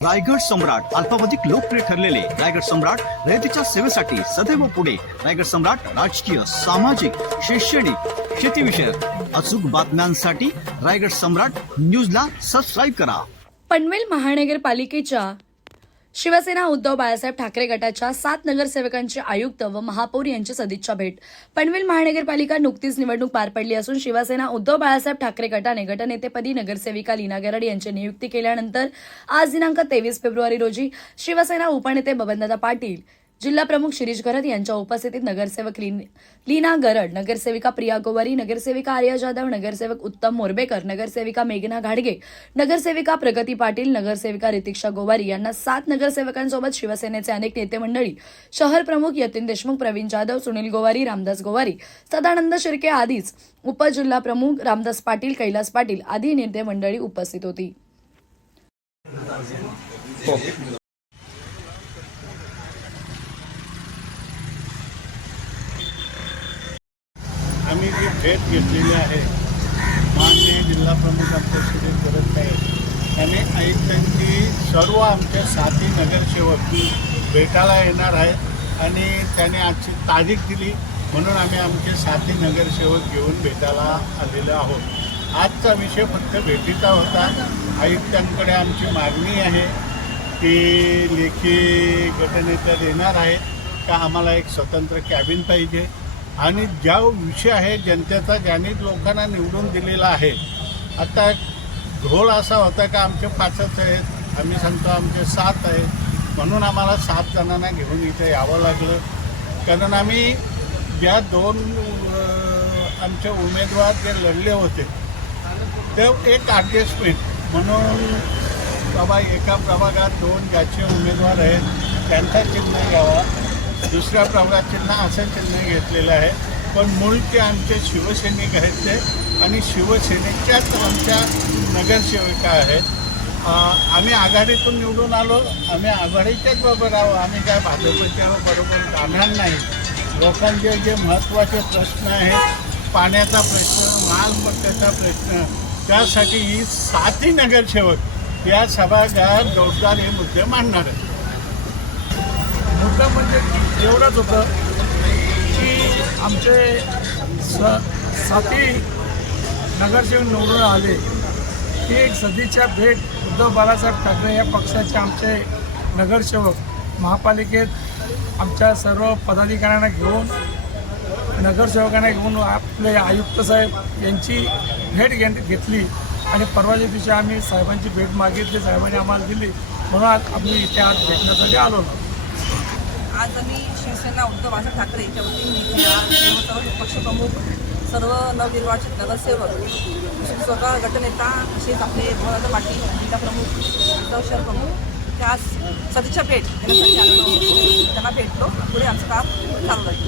रायगड सम्राट अल्पावधिक लोकप्रिय ठरलेले रायगड सम्राट रयतेच्या सेवेसाठी सदैव पुढे। रायगड सम्राट राजकीय, सामाजिक, शैक्षणिक, शेतीविषयक अचूक बातम्यांसाठी रायगड सम्राट न्यूजला सबस्क्राईब करा। पनवेल महानगरपालिकेच्या शिवसेना उद्धव बाळासाहेब ठाकरे गटाच्या 7 नगरसेवकांचे आयुक्त व महापौर यांची सदिच्छा भेट। पनवेल महानगरपालिका नुकतीच निवडणूक पार पडली असून शिवसेना उद्धव बाळासाहेब ठाकरे गटाने गटनेतेपदी नगरसेविका लीना गरड यांची नियुक्ती केल्यानंतर आज दिनांक 23 फेब्रुवारी रोजी शिवसेना उपनेते बबनदादा पाटील, जिल्हा प्रमुख शिरीष गरड यांच्या उपस्थितीत नगरसेवक लीना गरड, नगरसेविका प्रिया गोवारी, नगरसेविका आर्या जाधव, नगरसेवक उत्तम मोरबेकर, नगरसेविका मेघना घाडगे, नगरसेविका प्रगती पाटील, नगरसेविका रितिक्षा गोवारी यांना 7 नगरसेवकांसोबत शिवसेनेचे अनेक नेते मंडळी, शहर प्रमुख यतीन देशमुख, प्रवीण जाधव, सुनील गोवारी, रामदास गोवारी, सदानंद शिर्के आदीच उपजिल्हा प्रमुख रामदास पाटील, कैलास पाटील आदी नेते मंडळी उपस्थित होती। आम्ही जी भेट घेतलेली आहे माननीय जिल्हा प्रमुख आमचे शिरीष गरड साहेब यांनी आयुक्तांची सर्व आमचे साथी नगरसेवक भेटायला येणार आहेत आणि त्याने आजची तारीख दिली म्हणून आम्ही आमचे साथी नगरसेवक घेऊन भेटायला आलेलो आहोत। आजचा विषय फक्त भेटीचा होता। आयुक्तांकडे आमची मागणी आहे की लेखी गटनेते येणार आहेत का आम्हाला एक स्वतंत्र कॅबिन पाहिजे आणि ज्या विषय आहे जनतेचा ज्याने लोकांना निवडून दिलेला आहे। आता घोळ असा होता का आमचे 5च आहेत, आम्ही सांगतो आमचे 7 आहेत, म्हणून आम्हाला 7 जणांना घेऊन इथे यावं लागलं। कारण आम्ही ज्या 2 आमचे उमेदवार जे लढले होते ते एक ॲडजस्टमेंट म्हणून बाबा एका प्रभागात 2 ज्याचे उमेदवार आहेत त्यांचा चिन्ह घ्यावा, दुसऱ्या प्रभागात चिन्ह असं चिन्ह घेतलेलं आहे। पण मूळचे आमचे शिवसैनिक आहेत ते आणि शिवसेनेच्याच आमच्या नगरसेविका आहेत। आम्ही आघाडीतून निवडून आलो, आम्ही आघाडीच्याच बरोबर आहोत, आम्ही काय भाजपच्या बरोबर जाणार नाही। लोकांचे जे महत्त्वाचे प्रश्न आहेत, पाण्याचा प्रश्न, मालमत्तेचा प्रश्न, त्यासाठी ही साथी नगरसेवक या सभागृहात जोरदार हे मुद्दे मांडणार आहेत। मुद्दा म्हणजे एवढंच होतं की आमचे साथी नगरसेवक निवडून आले की एक सदिच्छा भेट उद्धव बाळासाहेब ठाकरे या पक्षाचे आमचे नगरसेवक महापालिकेत आमच्या सर्व पदाधिकाऱ्यांना घेऊन नगरसेवकांना घेऊन आपले आयुक्त साहेब यांची भेट घेतली आणि परवाच्या दिवशी आम्ही साहेबांची भेट मागितली, साहेबांनी आम्हाला दिली, म्हणून आज आम्ही इथे आज भेटण्यासाठी आलो। आज आम्ही शिवसेना उद्धव बाळासाहेब ठाकरे यांच्या वतीने सर्व पक्षप्रमुख, सर्व नवनिर्वाचित नगरसेवक, स्वतः गटनेता तसेच आपले बबनदादा पाटील, जिल्हा प्रमुख, शहर प्रमुख ते आज सदिच्छा भेट देण्यासाठी आलेलो, त्यांना भेटलो, पुढे आमचं काम चालू आहे।